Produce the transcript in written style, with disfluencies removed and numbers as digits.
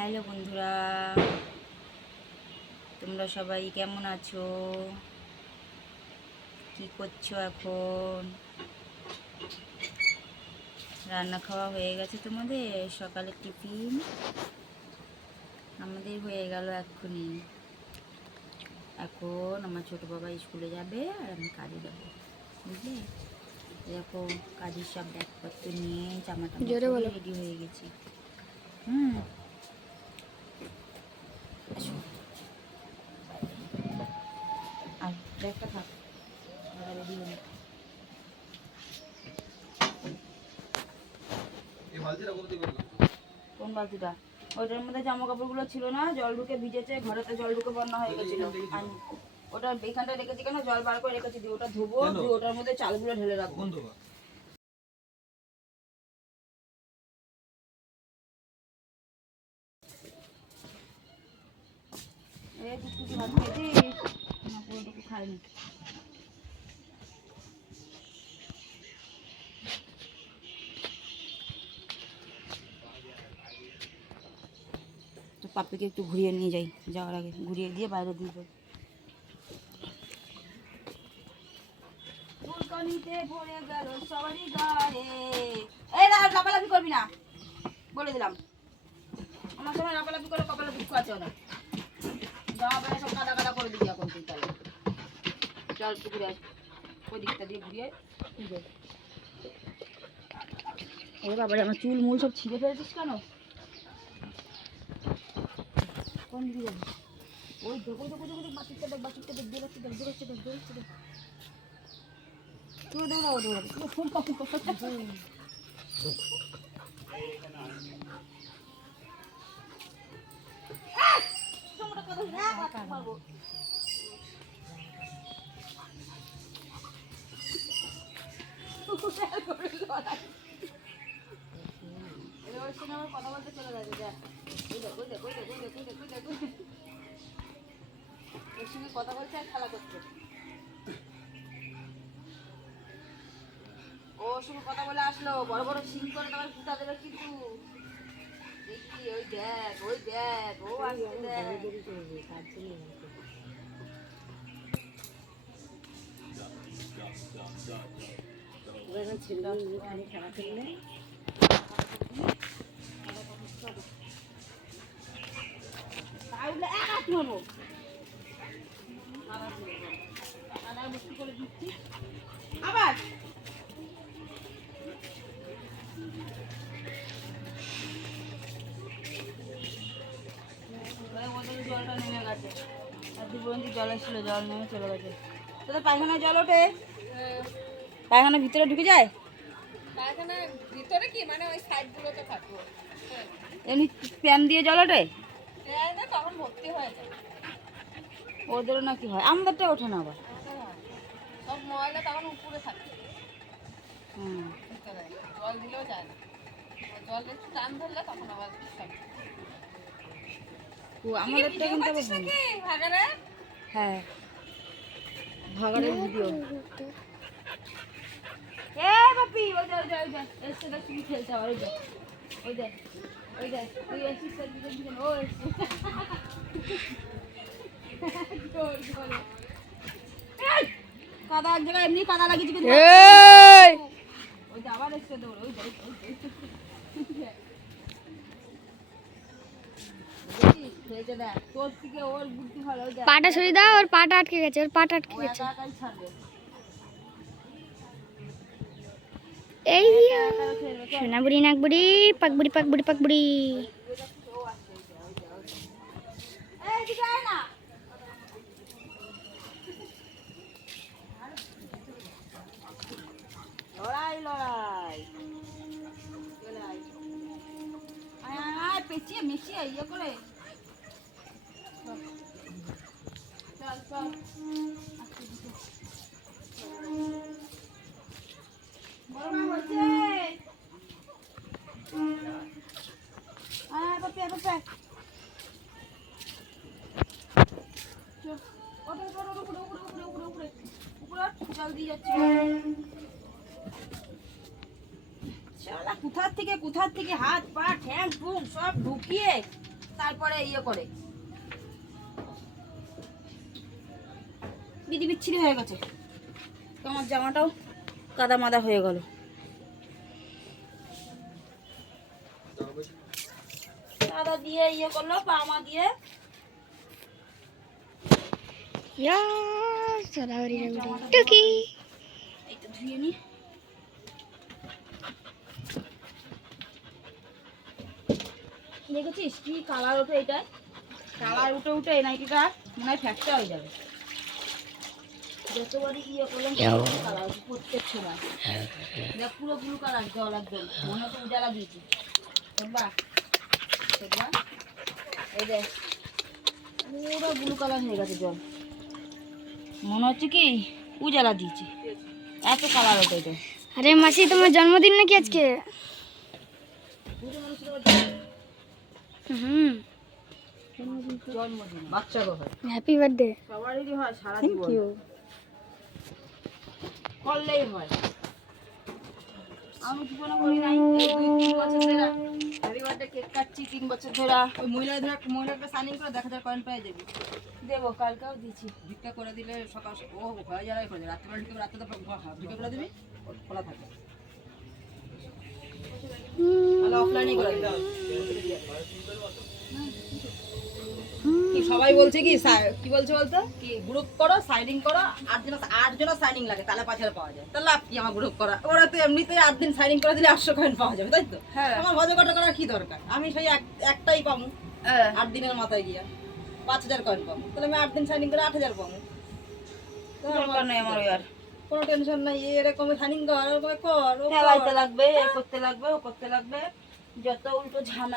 Hello বন্ধুরা, তোমরা সবাই কেমন আছো? কি করছো এখন? রান্না খাওয়া হয়ে গেছে তোমাদের? সকালের টিফিন আমাদের হয়ে গেল এক্ষুনি। এখন আমার ছোট বাবা স্কুলে যাবে আর আমি কাজে যাবো, বুঝলে? দেখো কাজের সব ব্যাগপত্র নিয়ে জামাটা রেডি হয়ে গেছি। আর ব্যাগটা থাক, রেডি হয়ে। কোন বালতিটা? ওইটার মধ্যে জামা কাপড়গুলো ছিল না, জল ঢুকে ভিজেছে, ঘরেতে জল ঢুকে বন্যা হয়ে গেছিল। ওটা এখানটা রেখেছি কেন, জল বার করে রেখেছি, দিয়ে ওটা ধুবো, দিয়ে ওটার মধ্যে চালগুলো ঢেলে রাখবো। টুকটুকি ভাত খেয়েছিস? না, পুরোটুকু খাইনি। তো পাপিকে একটু ঘুরিয়ে নিয়ে যাই, যাওয়ার আগে ঘুরিয়ে দিয়ে বাইরে দিয়ে যাই। ফুলকনিতে ভরে গেল সবারই গায়ে। এই না, লাফালাফি করবি না, বলে দিলাম। আমার সময় লাফালাফি করে কপালে দুঃখ আছে ওদের। জামা প্যান্ট সব কাদা কাদা করে দিবি এখন তুই। তাহলে চল একটু ঘুরে আস, ওই দিকটা দিয়ে ঘুরিয়ে যাই। ওরে বাবারে, আমার চুল মূল সব ছিঁড়ে ফেলেছিস কেন? কোন দিকে যাবি? ওই দেখো দেখো দেখো দেখ, বাচ্চাটা দেখ, বাচ্চাটা দেখ, দৌড়াচ্ছে দেখ, দৌড়াচ্ছে দেখ, দৌড়াচ্ছে দেখ। তুই দৌড়াবো দৌড়াবো, তুই ফোন পাবো। কথা বলতে চলে যাবে, দেখ ওই দেখ ওই দেখ ওই দেখ ওই দেখ ওই দেখ ওই দেখ ওই দেখ, ওর সঙ্গে কথা বলছে আর খেলা করছে। ওর সঙ্গে কথা বলে আসলো, বড় বড় সিং করে তোমার ফুটা দেবে কিন্তু। দেখি ওই দেখ ওই দেখ, ও আসছে দেখ। খেলা খেললে আবার জলটা নেমে গেছে, আর দু পর্যন্ত জল এসেছিল, জল নেমে চলে গেছে। তোদের পায়খানার জল ওঠে? পায়খানার ভিতরে ঢুকে যায়? পায়খানার ভিতরে কি মানে ওই সাইডগুলোতে থাকবো। এমনি প্যান দিয়ে জল ওঠে? তখন ভর্তি হয়ে যায়। ওদেরও নাকি হয়, আমাদেরটা ওঠে না আবার। সব ময়লা তখন উপরে থাকে, হুম, ভিতরে জল দিলেও যায় না। জল একটু টান ধরলে তখন আবার আমাদেরটা কিন্তু ভাগারে। হ্যাঁ, ভাগাড়ের ভিডিও। এ বাপি, ওই দে ওই দে ওই দে, এসে দেখ তুমি খেলতে হবে, ওই দে ওই দে ওই দে, তুই এসিস তার দিকে দিকে ও এসে কাদা এক জায়গায় এমনি কাদা লাগিয়েছি কিন্তু ওই যে আবার এসে দৌড়, ওই পাটা সরিয়ে দাও, ওর পাটা আটকে গেছে, ওর পাটা আটকে গেছে। এই সোনা বুড়ি নাক বুড়ি পাক বুড়ি পাক বুড়ি পাক বুড়ি। লড়াই লড়াই পেঁচিয়ে মিশিয়ে ইয়ে করে চল চল। বড় মা বলছে পাপি পাপি জল দিয়ে যাচ্ছে। কোথার থেকে হাত পা ঠ্যাং টুং সব ঢুকিয়ে তারপরে ইয়ে করে বিধি বিচ্ছিরি হয়ে গেছে। তো আমার জামাটাও কাদা মাদা হয়ে গেল। কাদা দিয়ে ইয়ে করলো পামা দিয়ে। ইয়া সোনাবুড়ি নাকবুড়ি টুকি। এইটা ধুয়ে নি। দেখেছিস কি কালার ওঠে, এটা কালার উঠে উঠে এই নাইটিটা মনে হয় ফ্যাকটা হয়ে যাবে। যতবারই ইয়ে করলাম কালার ওঠে প্রত্যেক সময়। দেখ পুরো ব্লু কালার জল একদম মনে হচ্ছে উজালা দিয়েছি। দেখবা দেখবা এই দেখ পুরো ব্লু কালার হয়ে গেছে জল, মনে হচ্ছে কি উজালা দিয়েছি, এত কালার ওঠে এটা। আরে মাসি তোমার জন্মদিন নাকি আজকে? হুম, জন্মদিন বাচ্চারও হয়, হ্যাপি বার্থডে। সবারই হয়, সারা থ্যাংক জীবন ইউ। করলেই হয়। আমি জীবনে করি নাই, এই 2-3 বছর ধরে হ্যাপি বার্থডে কেক কাটছি, 3 বছর ধরে। ওই মহিলাটা সাইনিং করে 1000 কয়েন পেয়ে যাবি। দেবো, কালকেও দিয়েছি। ভিক্ষা করে দিলে সকাল ও হয়ে যাবে, করে রাত্রে ঢুকে রাত্রে তো ভিক্ষা করে দিবি, খোলা থাকে। তাহলে অফলাইনই করে দিতে হবে। কি সবাই বলছে কি কি বলছে বলতো কি গ্রুপ করো, সাইনিং করো, 8 জন সাইনিং লাগে তাহলে 5000 পাওয়া যায়। তাহলে লাভ কি আমার গ্রুপ করা? ওরা তো এমনিতে 8 দিন সাইনিং করে দিলে 800 কয়েন পাওয়া যাবে, তাই তো? আমার ভজা কটা করার কি দরকার? আমি সেই একটাই পাবো 8 দিনের মাথায় গিয়া 5000 কয়েন পাবো, তাহলে আমি 8 দিন সাইনিং করে 8000 পাবো। দরকার নেই আমার ওই আর কোনো টেনশন নাই, এরকম সাইনিং কর, এরকম কর, ও খেলাইতে লাগবে, এ করতে লাগবে, ও করতে লাগবে, যত উল্টো ঝামেলা।